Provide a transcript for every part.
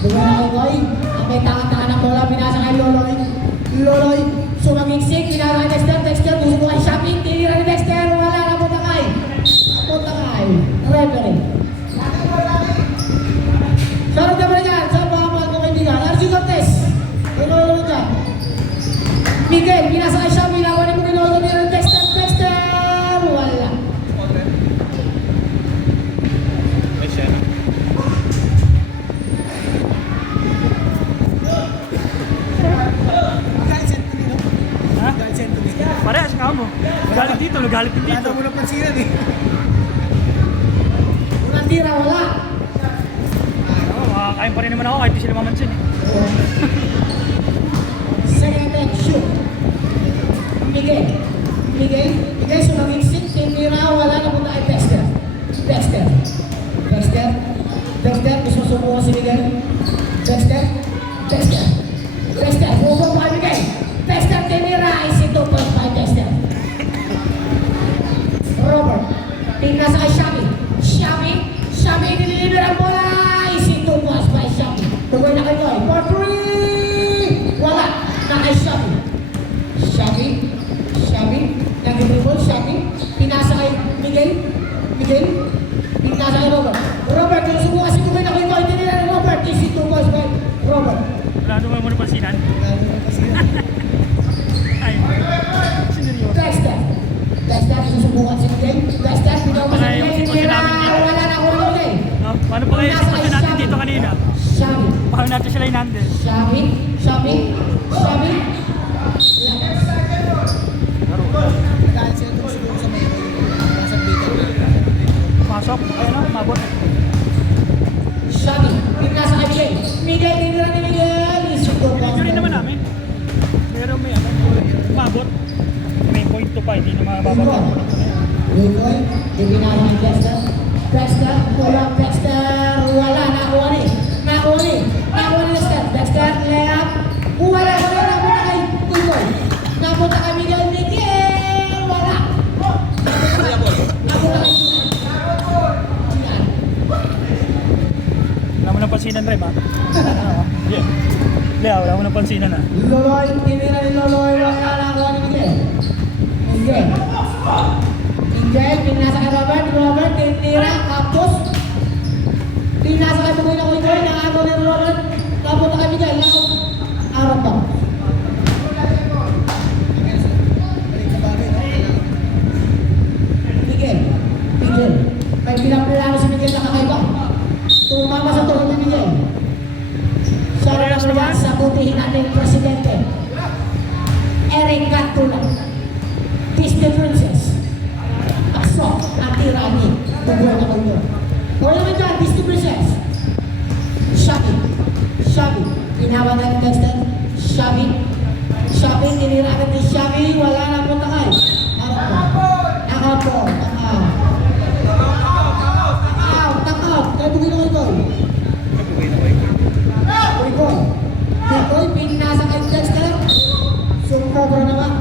Buwan na Koy. Ang may tanga-tanga ng bola, pinasa kay Loloy. Loloy, sumagigsik, pinasa kay Dexter. Dexter, gusto mo kay shopping. Tinira ni Dexter, wala na punta kay. Punta kay. Referee. Sarap na ba dyan? Sarap ba mga kaibigan? RG Cortez. Lolo dyan. Miguel, pinasa kay shopping. Nakuha mo kay Lolo ni Dexter. Dexter, wala. Parehas ka mo. Galit dito, galit din dito. Nata mo na pansinan eh. Unang tira, wala. Oo, makakain pa rin naman ako kahit di sila mamansin eh. Second leg shoot. Miguel. Miguel sumagigsik. Tinira, wala na punta kay Dexter. Dexter. Gusto subukan si Miguel. Dexter. Buko pa kay Miguel. Dexter tinira. Isito pa kay Dexter. Robert. Tingnan sa kay Shabby nililiber ang bola. Isito pa kay Shabby. Tugay na kay Koy. 4-3. Wala. Na kay Shabby. Nag-dribble. Shabby. Pinasa kay Miguel. Pinasa kay Robert. Robert, yung subukan si Tugay na kay Koy. Tinira ni Robert. Isito pa kay Robert. Wala naman mo na pansinan. Ay, sineryo. Dexter, susubukan si Miguel. Dexter, pinawag si Miguel. Wala na ako ng Miguel. No? Paano pa kayo sitwasyon natin dito kanina? Shabby. Paano natin sila inandel? Shabby. Dahil sila ito siguro sa may pasang bitin. Pasok, ayun o, mabot. Shabby. Pinasa kay Miguel. Tinira ni Miguel. Isugo pa. Medyo rin naman namin. Pero may ano, mabot. May point to pa, hindi na mababagay. Lukoy. Dipinasa ni Dexter. Tulak Dexter. Wala. Nakuha ni Dexter. Dexter, layup. Wala na punta kay Lukoy. Napunta kay Miguel. Wala. Napunta kay Yan. Wala mo nang pansinan, Rem, ha? Yeah. Lea, wala mo nang pansinan, ha? Loloy, tinira ni Loloy. Wala na ako ni Miguel. Pinasa kay Robert, tinira, kapos. Pinasa kay Bugoy na Koy, nakagaw ni Robert. Napunta kay Miguel, araw pa. Miguel. May pinaplano si Miguel na kakaiba. Tumama sa tulong ni Miguel. Siya rin ang yan sa butihin natin presidente. Eric Cantula. Disney Princess. Pasok ang tira ni Bugoy na Koy. Wala naman dyan, Disney Princess. Shabby. Inawa na ni Dexter. Shabby, tinira agad ni Shabby. Wala na punta kay. Nakapo. Takaw. Kaya Bugoy na Koy. Bugoy, pinasa kay Dexter. Sumkobra naman.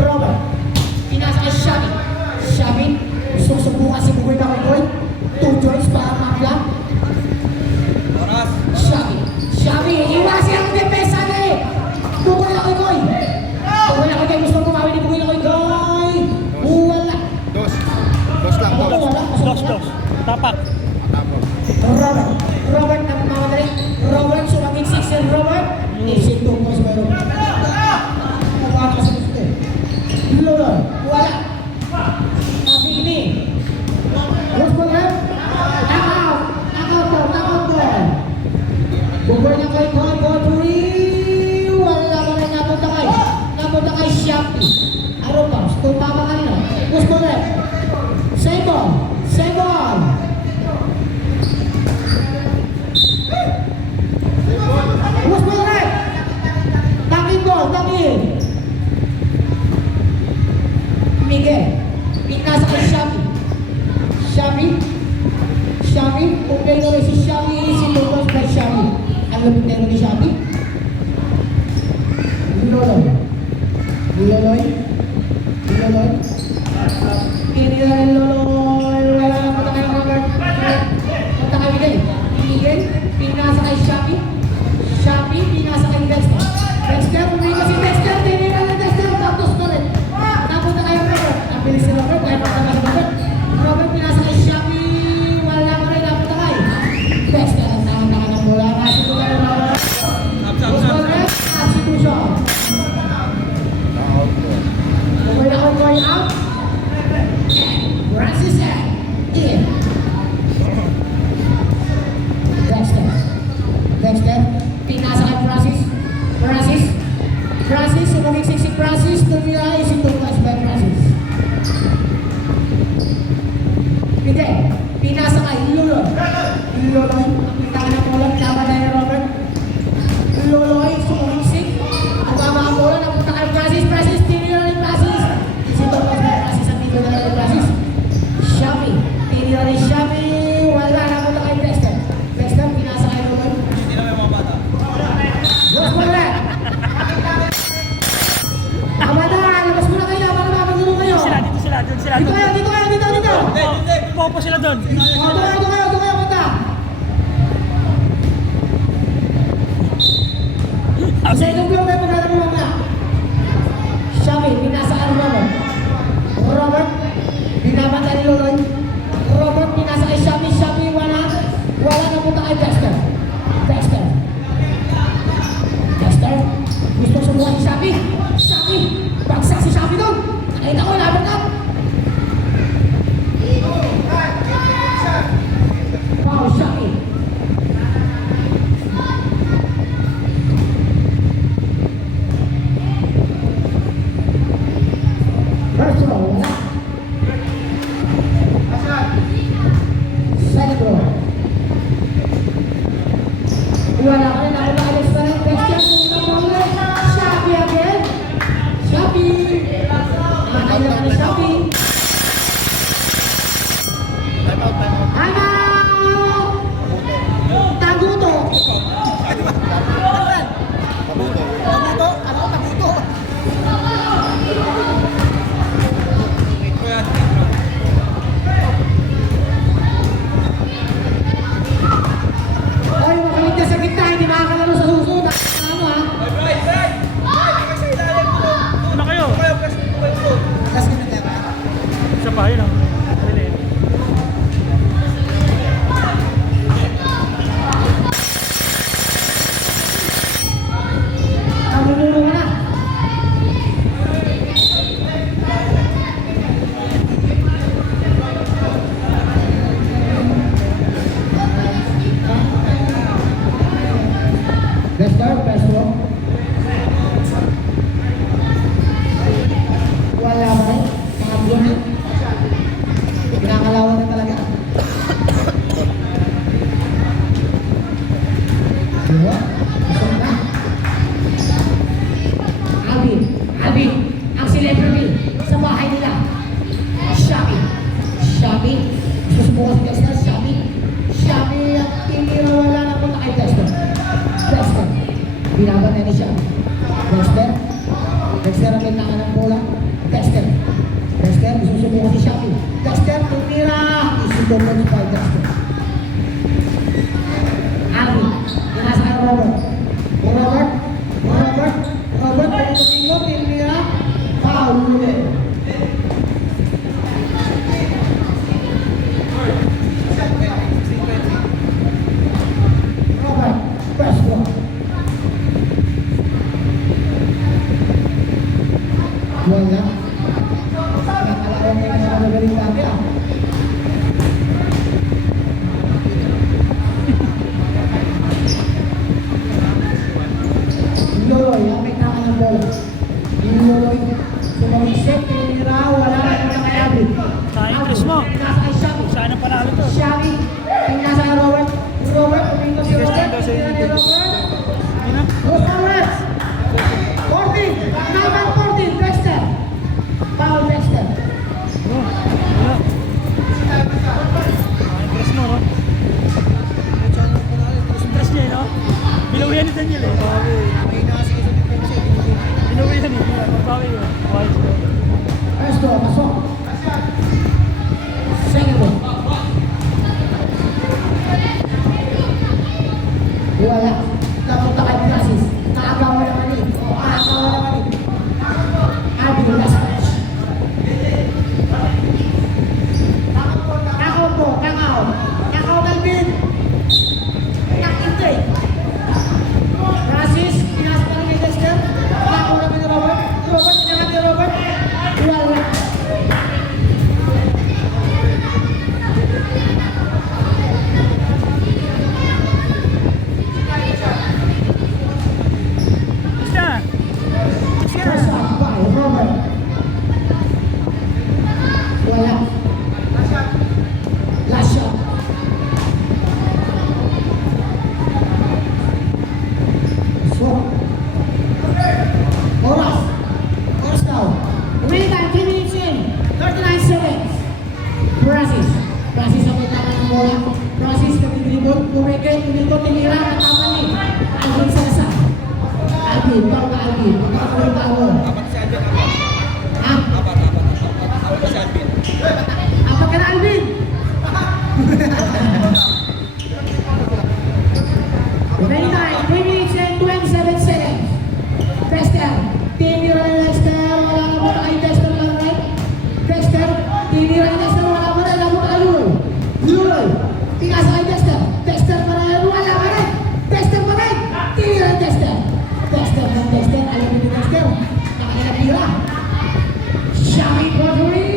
Robert, pinasa kay Shabby. Susubukan si Bugoy na Koy. 2 joints para makla. Shabby, iwasin ang depensa na eh. Bugoy na Koy. Gusto kumawi ni Bugoy na Koy. Wala. Dos lang. Dos. Tapak. Robert na mamadali. Robert, sumagin 6 Robert. Isip 2 mo sa Robert. Mukha ka sa gusto. Lolo, wala. Sabi ini. Gusto mo na? Knockout to. Bugoy na Koy. Wala ka na napunta kay Shabby. Araw pa, tumama ka nila. Gusto mo na? Save ball. Gusto mo na? Takin. Miguel, pinasa kay Shabby, okay na rin si Shabby, sinubos kay Shabby. Ang lupitero ni Shabby. Loloy. Loloy. Kita na po lang, laban na ni Robert. Loloy, sumumisik. Tumama ang bola, napunta kay Francis. Francis, tinira rin Francis. Si Thomas na Francis ang tito na rin Francis. Shami, tinira rin Shami. Wala, napunta kay Dexter. Dexter, pinasa kay Loloy. Hindi na may mga bata. Labas mo na! Tama na! Labas mo na kayo! Para makagulo kayo! Dito sila, doon sila. Dito kayo! Dito kayo! Dito! Dito! Popo sila doon. O, doon kayo! Doon kayo! Doon kayo! Punta! Second blow kayo pagkatapos mo na! Shami, pinasa ka ni Robert. Robert, binabanta ni Loloy. Robert, pinasa kay Shami. Shami, wala. Wala na punta kay Dexter. Dexter. Dexter, gusto subukan si Shami. Shami, bagsak si Shami doon. Nakita ko, laban up. Wow, Shami. First row, wala. Second row. Wala ka rin, ako nakalis pa rin. Dexter, Shami again. Shami. Nakakaya ka ni Shami. Time out, time out. Ano? Taguto. Tabuto. Tabuto? Ano? Tabuto? Ay, makalit ka sa gitna, hindi makakalaro sa susunod. Ano ha? Una kayo. Last game na tayo. Isa pa, yun. Maliit. Namumulong ka na. Dexter, best row. Wala ba rin? Mga blue. Pinakalawan na talaga. Diba? Gusto na. Alvin, ang celebrity sa bahay nila. Shami, susubukan si Dexter, Shami ang tinira, wala na punta kay Dexter. Binaban na ni Shami. Dexter ang kailangan ng bola. Dexter, susubukan si Shami. Dexter, tinira, isusubukan si Dexter. Alvin, pinasa kay Robert, pagkakot, tinira, foul ulit. Robert, first one. Wala. Nakakalawan mo yung mga magaling dati ah. Loloy, ang may taka ng bola. Loloy, sumawisip, tinira, wala na punta kay Alvin. Sayang, Chris mo. Pinasa kay Shami. Saan ang panalo to? Shami, pinasa kay Robert. Robert, puminto si Robert. Tinira ni Robert. Yun na. Los Alvarez. 14, number 14, Dexter. Foul Dexter. Oh, wala. Ay, Chris mo, no? Yung Chris niya, no? Bilaw yan ni Daniel, eh. May nakasige sa defense eh. Bilaw ko tinira at tapan ni Alvin Salazar. Alvin, bawal na Alvin. Pagkakaroon ka ako. Ha? Apat ka na Alvin. Remaining time, 3 minutes and 27 seconds. Dexter, tinira ni Dexter, wala ka ba kay Dexter lang right? Dexter, tinira ni Dexter, wala ka ba rin, wala ka Luloy. Luloy, tingasa kay Dexter. Dexter pa rin, wala ka rin. Dexter pa rin, tinira ni Dexter. Dexter ng Dexter, alam mo ni Dexter, nakakilapira. Shami Quadri,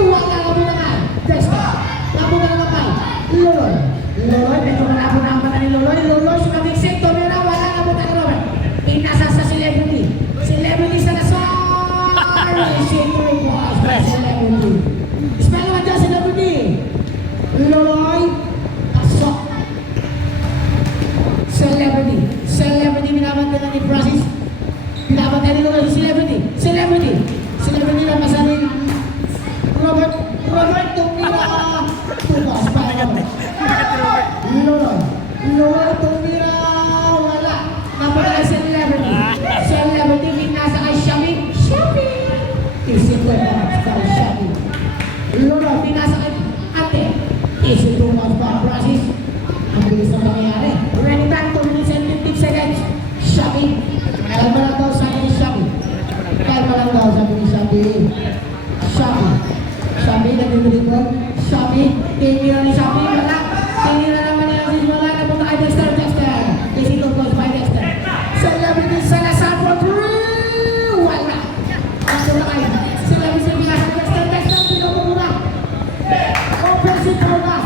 wala ka ba naman. Dexter, nabuga naman kay Luloy. Luloy, medyo malabo na ni Luloy. Luloy, sumabing sekto nila, wala ka ba tayo Robert. Inasa sa celebrity. Celebrity sa Nasar! Celebrity. Spell naman dyan, celebrity. Luloy, pasok. Celebrity. Celebrity, binabantay na ni Francis. Binabantay ni Luloy, celebrity. Celebrity. Celebrity na masanin. Robert, tumira. Tukas, pa. Luloy, tumira. Wala. Napakala celebrity. Celebrity, binasa kay Shami. Shami! Isip ko na kay Shami. Luloy, binasa kay Ate. Isip ko na kay Francis. Ang bilis na nangyayari. Ready time, 2 minutes and 15 seconds. Shami. Kalma lang daw sabi ni Shami. Kalma lang daw sabi ni Shami. Shami. Shami, nag-record. Shami. Tinira ni Shami. Wala. Tinira naman ni Aziz. Wala. Napunta kay Dexter. Isip ko na kay Dexter. Celebrity Salazar for 3. Wala. Ang wala kayo. Celebrity binasa ni Dexter. Dexter, pinupo muna. Offensive muna.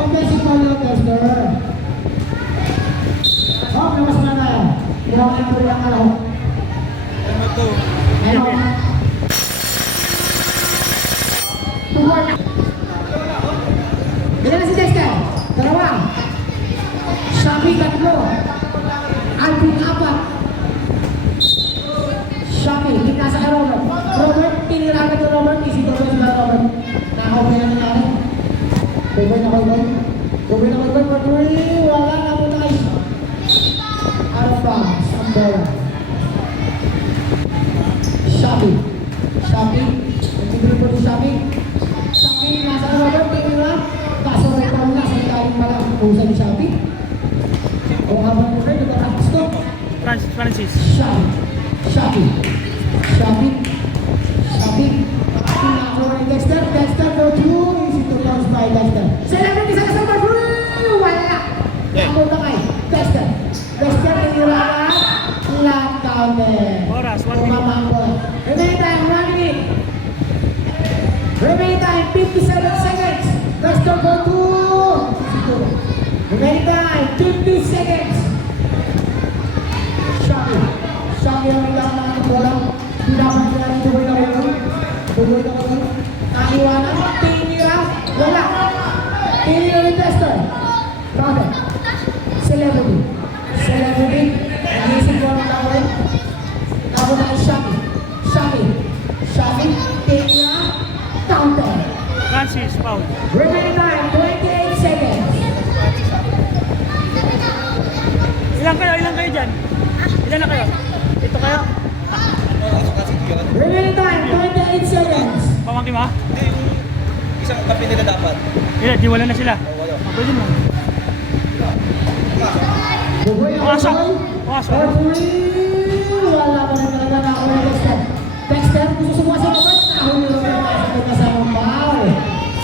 Offensive muna, Dexter. Oh, namas na na. Ginawa na po yung alaw. Ayun. Tubuan na. Ilan na si Dexter? Dalawa. Shami, tatlo. Alvin, 4. Shami, pinasa kay Robert. Robert, tinira ka ni Robert. Isito ko sila Robert. Nakakawin na nangyari. Kuboy na kuboy. Kuboy na kuboy. Patuloy. Wala na po tayo. Out of bounds. Ang bola. Shami. Nagtitiri po ni Shami. Shami, nasa kay Robert. Tinira. Kaso rin pa muna sa ikaling malang pusa ni Shami. Kung habang mo rin, nagtatapos ko. Francis. Shami. Pinakawa ni Dexter. Dexter for 2. Easy to bounce by Dexter. Celebrity sa kasama. Wala. Ako na kay Dexter. Dexter, tinira na. Flat counter. Oras, 1 minute. Tumama ang bola. Remaining time, 1 minute. Remaining time, 57 seconds. Dexter for 2. Remaining time, 50 seconds. Shami ang ilang ng bola. Pinapan nila ng tuboy na kulo. Naiwanan. Tinira. Wala. Tinira ni Dexter. Robert. Celebrity. Nagisip ko ang tawin. Tapos na kay Shami. Tinira. Counter. Francis, foul. Remaining time, 28 seconds. Ilan kayo dyan? Ilan na kayo? Ito kayo? Remaining time, 28 seconds. Pamangkin mo? Hindi, yung isang kape nila dapat. Ilan, di wala na sila. Wala. Pwede mo. Buboy na Pasok. buboy. Wala pa rin talaga na ako ng Dexter. Dexter, gusto sumuha sa Robert. Nahuli Robert na sa kasamang foul.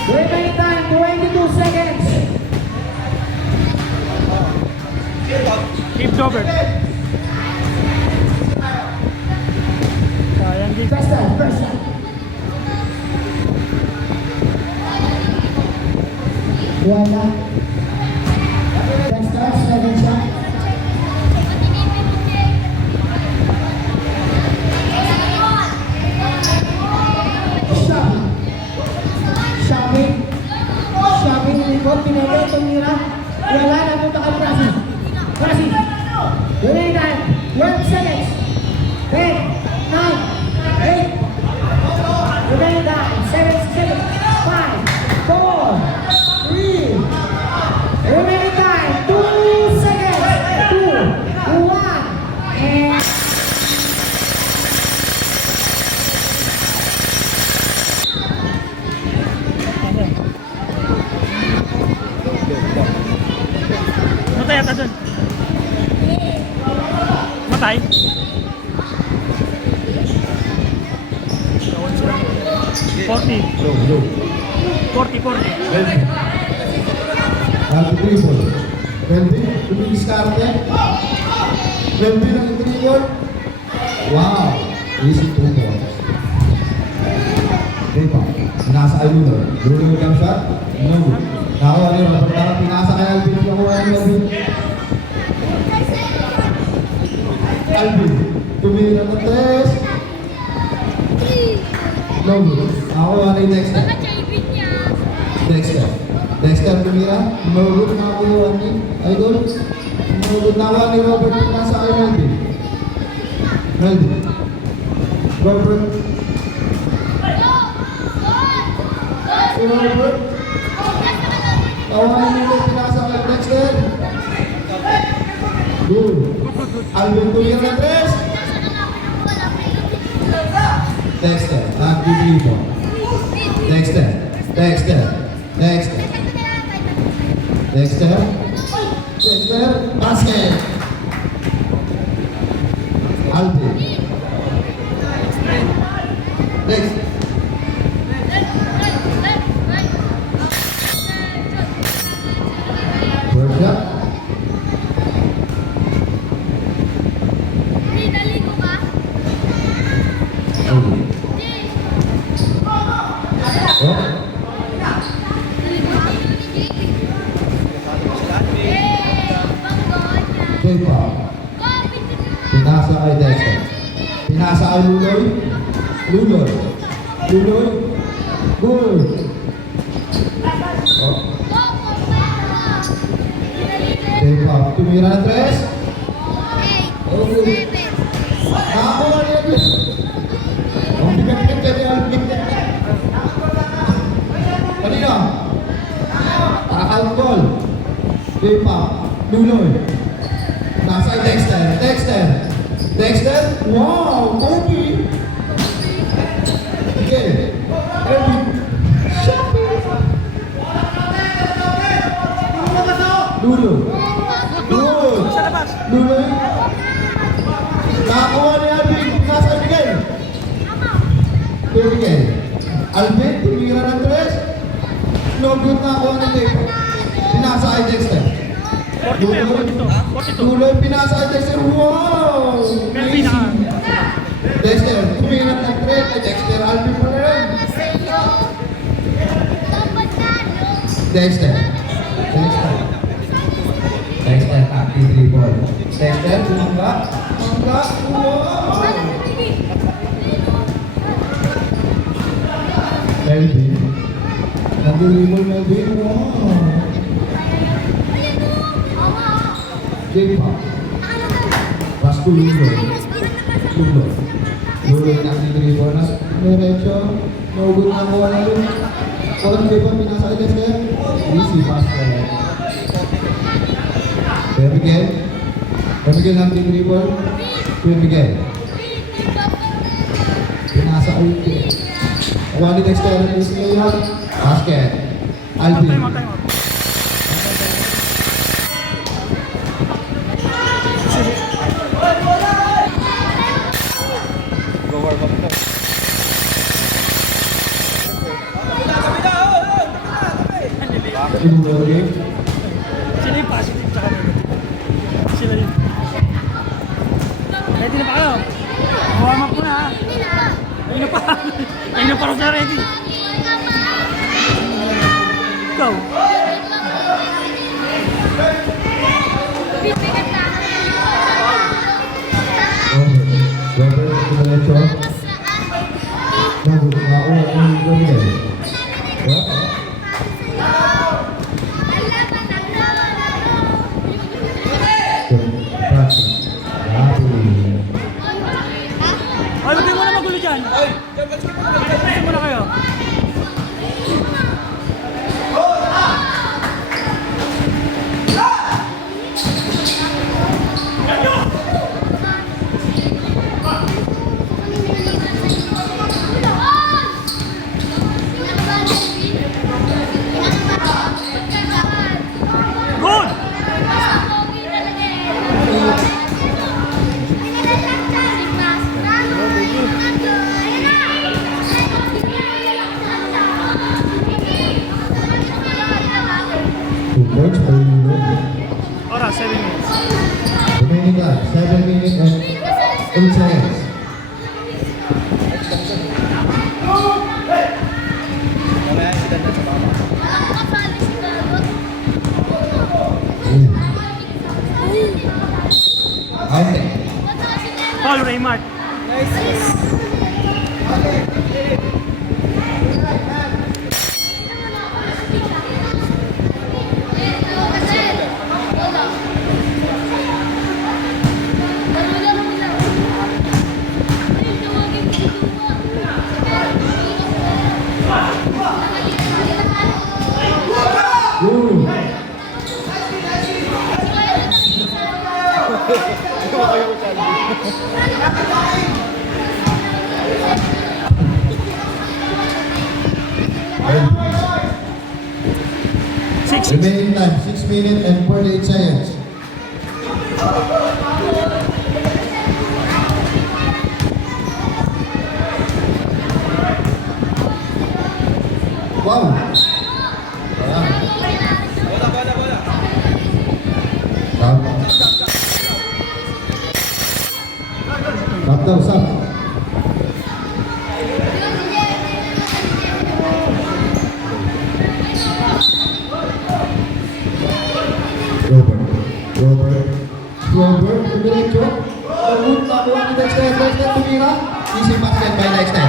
Remaining time, 22 seconds. Keep Dobert. Sayang din. Dexter, first shot. Wala. Dexter, second shot. Shami, nilikot, pinili, tumira. Wala, napunta ka ni Francis. Remaining time, 12 seconds. 10, 9, 8. Remaining time, 7 seconds. 5, 4, 3, 40. Low, low. 40, 40. Melvin. Alvin triple. Melvin, tumidiskarte. Melvin ang triple. Wow! Easy 2 points. Diba? Nasa Alvin. Bruno jump shot. No. Nakuha rin. Parang pinasa kay Alvin. Nakuha rin Alvin. Alvin. Tumira na 3. No. Nakuha rin Dexter. Dexter. Dexter tumira. Maulog na kuha ni Idol. Maulog nakuha ni Robert. Pinasa kay Melvin. Melvin. Robert. Robert. Tawanan nito, pinasa kay Dexter. Good. Alvin tumira ng 3. Dexter. Nag-deliver. Dexter. Dexter. Dexter. Dexter. Dexter. Basket. Alvin. Dexter. Third shot. Alvin. Oh. K-pop. Pinasa kay Dexter. Pinasa kay Luloy. Luloy. Luloy. Good. Oh. K-pop. Tumira ng 3. Okay. Nakakuha niya yun. Ang bigat-bigat ka niya. Kanina. Alcohol. K-pop. Luloy. Nasa kay Dexter. Dexter. Dexter. Wow! Kobe! Okay. Erwin. Shopping! Luloy. Good. Sa labas. Luloy. Nakakuha ni Alvin. Nasa kay Miguel. Kay Miguel. Alvin, tumira ng 3. No good na ako ng tape. Pinasa kay Dexter. 40 pa yun, 42. 42. Tuloy pinasa kay Dexter. Wow! Melvin ah. Dexter, tumira ng 3 kay Dexter. Alvin pa na rin. Dexter. Dexter. Dexter, active 3 ball. Dexter, tumangga. Tumangga. Wow! Melvin. Nag-dribble Melvin. Wow! J-pop. Pass to Luloy. Luloy. Luloy nag-dribble na. Diretso. Naugod na ko na rin. Parang J-pop pinasa kay Dexter. Easy pass ko. Kuya Miguel. Kuya Miguel nag-dribble. Kuya Miguel. Pinasa kay Kuha ni Dexter. Easy layup. Basket. Alvin. Time out, time out. Luloy. Sila yung positive tsaka negative. Sila yun. Ready na pa kayo? Warm up muna ha. Ayun na pa. Ayun na pa rin ready. Go. Robert, diretso. Nagulat na ako. Ang Miguel. Ay, huwag mo na magulo dyan. Ay, muna kayo. Good! Ooh. Six. Remaining time, 6 minutes and 48 seconds. Wow! Ayan. Stop daw, stop. Robert, diretso. Robert, nakuha ni Dexter. Dexter, tumira. Easy basket by Dexter.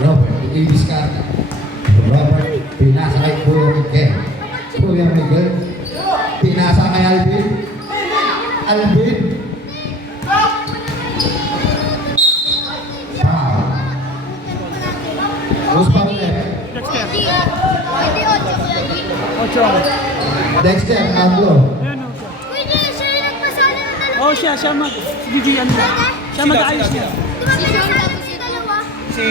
Robert, ibis ka. Robert, pinasa kay Kuya Miguel. Kuya Miguel, pinasa kay Alvin. Alvin. Who's back there? Dexter. Pwede 8 kuya G. Ocho. Dexter, Pablo. Ayun o. Pwede, siya yung nagpasali ng dalawa. Oh, siya mag... Bibigyan niya. Siya mag-ayos niya. Di ba pinasali si dalawa? Si...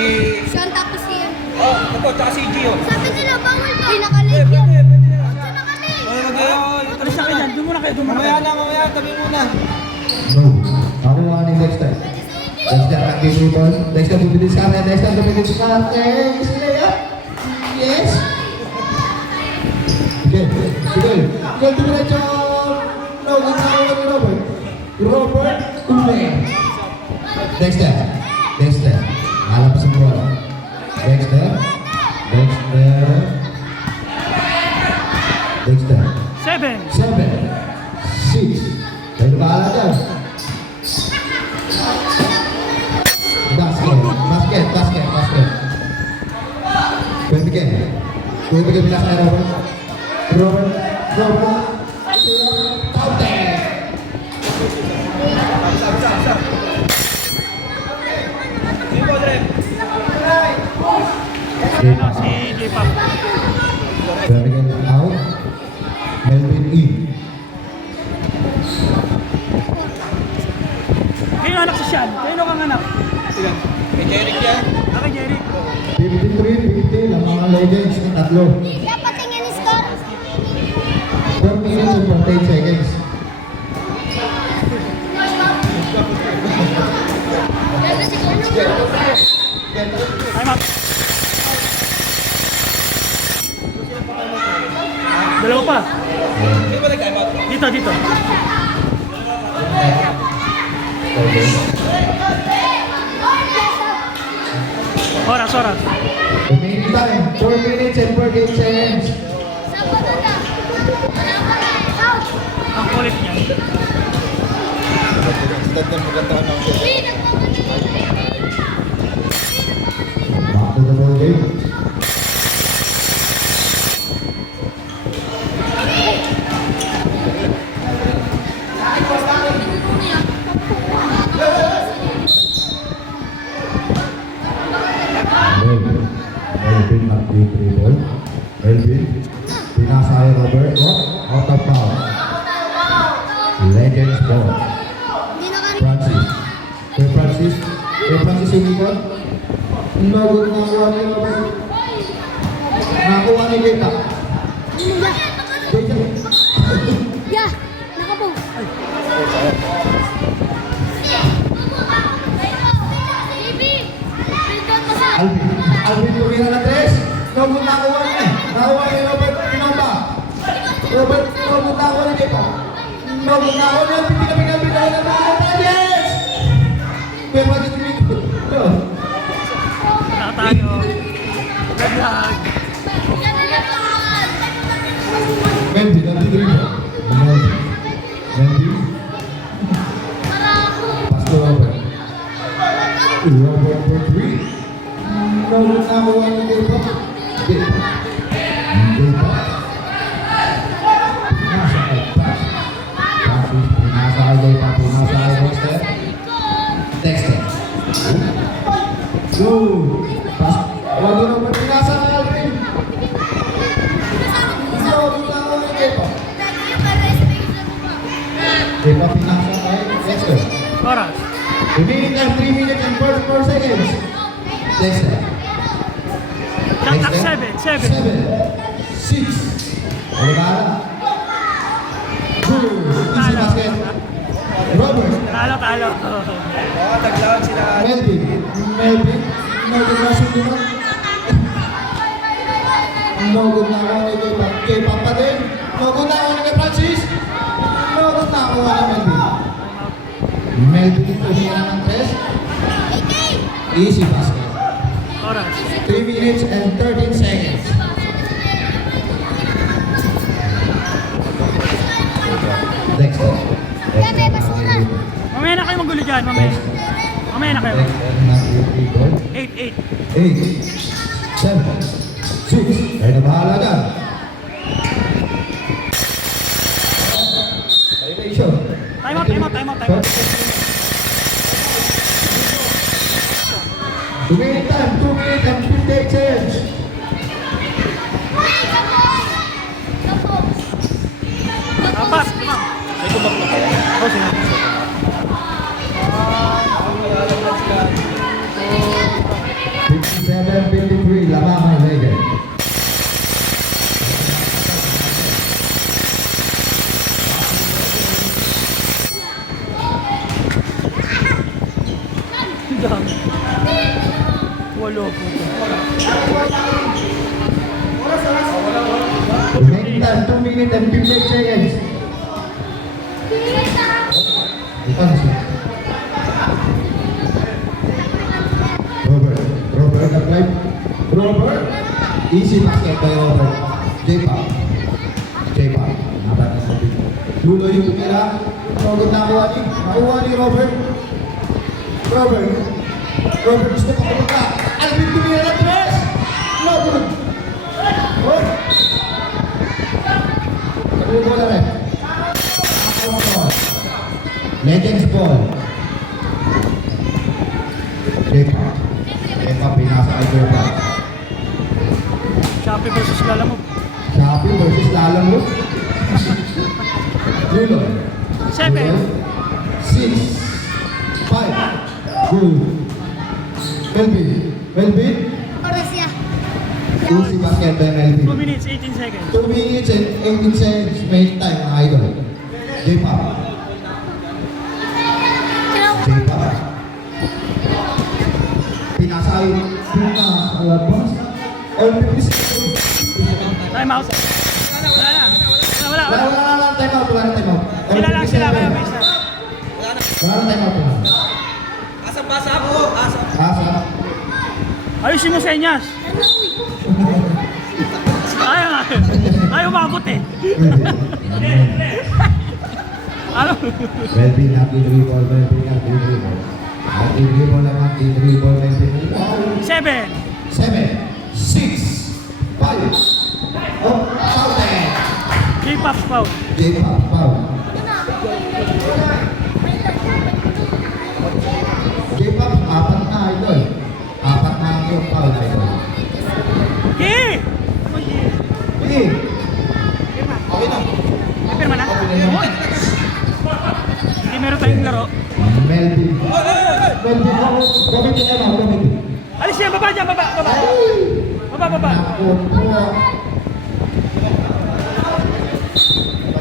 Sean tapos si Ian. Oh, ako, tsaka si Gio. Sabi nila, bawal ba? Pinakalig Pwede, yan. pwede na. Ocho na kami. Ay, mag-ayo. Alis na kayo dyan. Doon muna kayo. Doon muna Mamaya kayo. na, mamaya. Tabi muna. No. Nakuha ni Dexter. Dexter, nag-dribble. Dexter, bumilis ka rin. Dexter, bumilis ka rin. Yes. Okay. Sige. Sige, diretso. No, ginawa ni Robert. Robert, uli. Dexter. Dexter. Alapas ang bola. Dexter. Dexter. Dexter. 7. 7. 6. Kayo bahala dyan. Basket. Kuya Miguel bilas kay Robert. Taute. Sino, Dre? Ayun o, si J-Pop. Kuya Miguel out. Melvin in. Kayo anak si Sean. Kayo kang anak. Sino? Kay Jeric yan. Ako, Jerry. 53-50 lang mga legends ng tatlo. Dapat tingin ni Scott. 4 minutes and 48 seconds. Time up. Dalawa pa. Sino ba nag-time out? Dito. Oras. Remaining time, 4 minutes and 48 seconds. Saan ba doon? Out. Ang kulit niya. Start na maganda ng Uy, nagpapalitan. Back to the ball game. Melvin nag-dribble. Melvin, pinasa kay Robert. Out of bounds. Legends ball. Hindi na kami. Francis. Kay Francis yung ikot. Nagod na kuha ni Robert. Nakuha ni Gita. Yeah, nakapo. Alvin tumira na tres. Nagod na kuha niya. Nakuha ni Robert. Pinamba. Robert nakuha ni Gita. Nagod na kuha niya. Pinabigay na Yes! Kaya Francis yung ikot. Wala tayo. Good luck. Melvin, nag-dribble. Melvin. Melvin. Pass to Robert. Robert for 3. No good na kuha ni J-Pop. J-Pop. Pinasa kay Pass. Pinasa kay J-Pop. Pinasa kay Dexter. Dexter. Good. Pass. Wag yun ang pinasa kay Alvin. No good na kuha ni J-Pop. J-Pop pinasa kay Dexter. Oras. Remaining time 3 minutes and 44 seconds. Dexter. Tatak Dexter. 7. 6. Ano ba? Good. Easy basket. Robert. Talo. Oo, taglawan sila. Melvin. Melvin na sundo. No good na ako kay J-Pop. J-Pop pa din. No good na ako kay Francis. No good na ako kay Melvin. Melvin tumira ng 3. Easy basket. Oras. 3 minutes and 13 seconds. Dexter. Bebe, basura. Mamaya na kayo magulo dyan. Mamaya na kayo. Dexter na 8. 8, 7, 6. Kayo na bahala dyan. Violation. Time out. Remaining time, 2 minutes and 58 seconds. Pass. Ma'am. Oh, sige. 57-53, labangan Legend. Dami. Walo po. Remaining time, 2 minutes and 58 seconds. Ito na siya. Robert apply. Robert. Easy basket by Robert. J-Pop. Nabat na sabi. Lulo yung tumira. Robert nakuha ni. Nakuha ni Robert. Robert gusto ko pumunta. Alvin tumira ng 3. No good. Oh. Sabi ko na rin. Legends ball. J-Pop pinasa kay J-Pop. Shopee versus Lalamove. Shopee versus Lalamove. Lulo. 7. 6. 5. Good. Melvin. Oras ya. Easy basket by 2 Melvin. minutes, 18 seconds. 2 minutes and 18 seconds. Main time, mga idol. J-Pop. Pinasa kay Pinasa. All 50 seconds. Time out. Wala. Wala. Time out. Sila lang kaya may isa. Wala time out. Asa ako. Asa. Ayusin mo sa inyas. Ayaw umabot eh. Ano? Melvin na dribble. Dribble naman, dribble Melvin. 7. 7, 6, 5. Oh, foul. J-Pop foul. J-Pop foul. J-Pop, 4 na idol. 4 na yung foul idol. Yeah! Okay. Okay na. May pirma na? Hindi meron tayong laro. Melvin. Melvin, gamitin na lang, gamitin. Alis yan, baba dyan, baba. Baba. Naku po.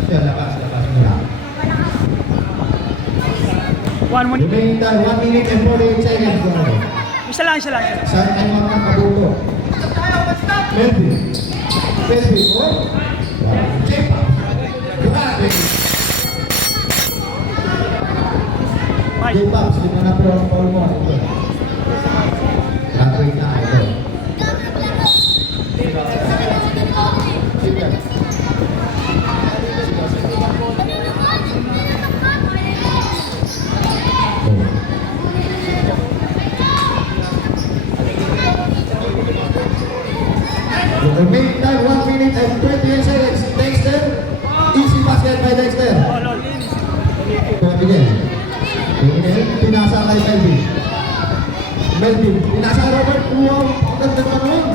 Labas nila. 1 minute. Remaining time, 1 minute and 48 seconds. Isa lang. Saan tayo magkakabuto? Melvin, oh. J-Pop. Grabe. J-Pop, sino na pero ang foul mo? Ito. Grabe na ito. Pinasa kay Melvin. Melvin, pinasa kay Robert. Wow, ang ganda naman.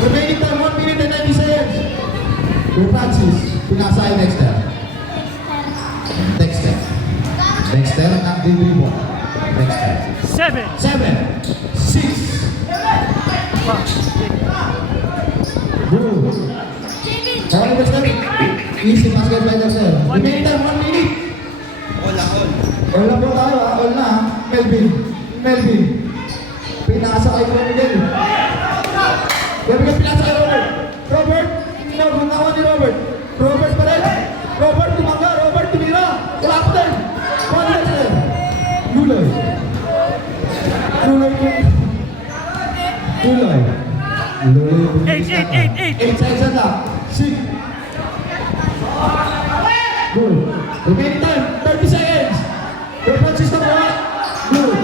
Remaining time, 1 minute and 90 seconds. Kay Francis, pinasa kay Dexter. Dexter. Dexter at Dindribo. Dexter. 7. 7, 6, good. Okay, Dexter. Easy basket by Dexter. Remaining time, 1 minute. All na po tayo ha, all na ha. Melvin. Pinasa kay Miguel. Miguel pinasa kay Robert. Robert, gumawa ni Robert. Robert pa rin. Robert tumangga, Robert tumira. Wala pa din. One Dexter. Luloy. 8 seconds lang. 6. Good. Remaining time, 30 seconds. Kay Francis na mga. Good.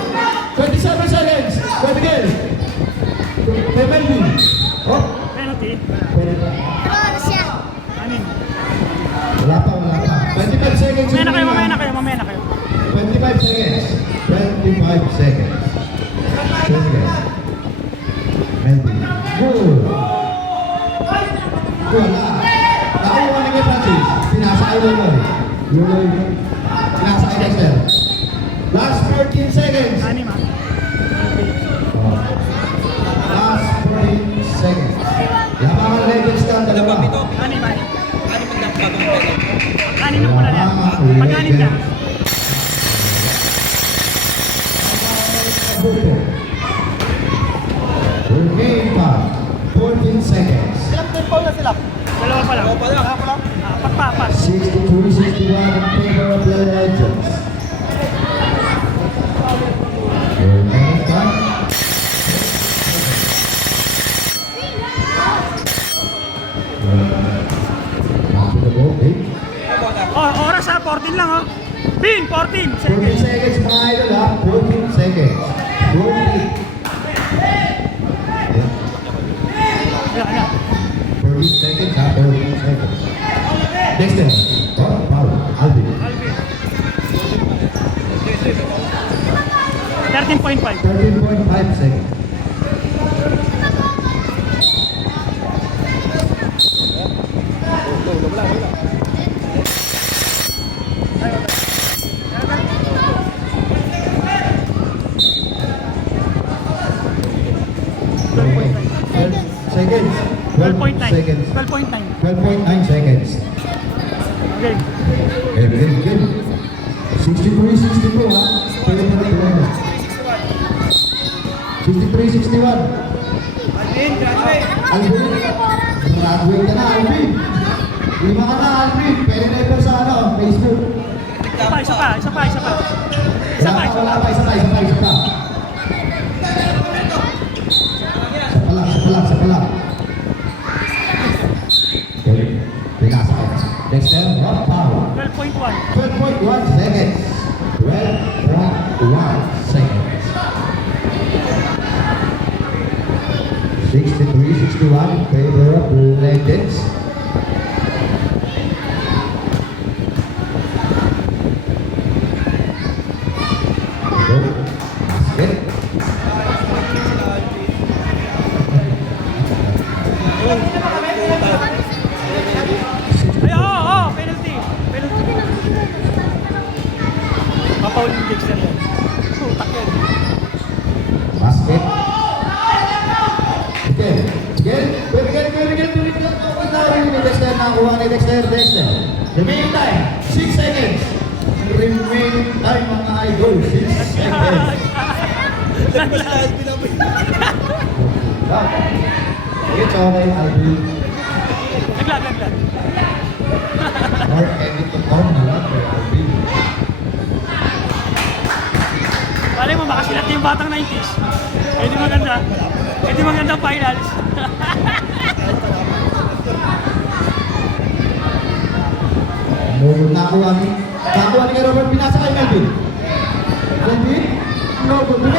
27 seconds. Kay Miguel. Kay Melvin. Oh. Penalty. Oras siya. Anin. Wala pa. 25 seconds. Mamaya na kayo. 25 seconds. 25 seconds. Sige. Melvin. Good. Wala. Nakakuha ni kay Francis. Pinasa kay Luloy. Pinasa kay Dexter. Last 14 seconds. Anim ah. Last 14 seconds. Labangan Legends ka, dalawa. Anim. Anim na muna yan. Pag-anim ka. Game pa. 14 seconds. Ilang tempo na sila? Dalawa pa lang. Apat. 62-61 in favor of the Legends. Game pa. Oras ha, 14 lang oh. Pin, 14 14 seconds. seconds mga idol ha. 14 seconds. 14. Ayan. 14 seconds ha. 14 seconds. Dexter. Oh, Paul. Alvin. 13.5. 13.5 seconds. Seconds. 12.9. Seconds. 12.9. 12.9 seconds. Okay. Game. 63-62 ha. 63-61. Alvin, graduate ka na, Alvin. Lima ka na, Alvin. Pwede na ito sa Facebook. Isa pa. Isa pa. Isa pa lang. Okay. Pinasa ka. Dexter, what power? 12.1. 12.1 seconds. 12.1 seconds. 63-61 in favor of Legends. Basket. Ay, penalty. Papaul yung Dexter yan. Tutak yan. Basket. Again. Dexter, nakuha ni Dexter. Remaining time, 6 seconds. Remaining time, mga idol, 6 seconds. It's okay, Alvin. Naglag. Or edit to form na lang kay Alvin. Pare mo, makasilat yung batang 90s. Hindi maganda finals. Nakuha ni kay Robert, pinasa kay Melvin. Melvin? No, good.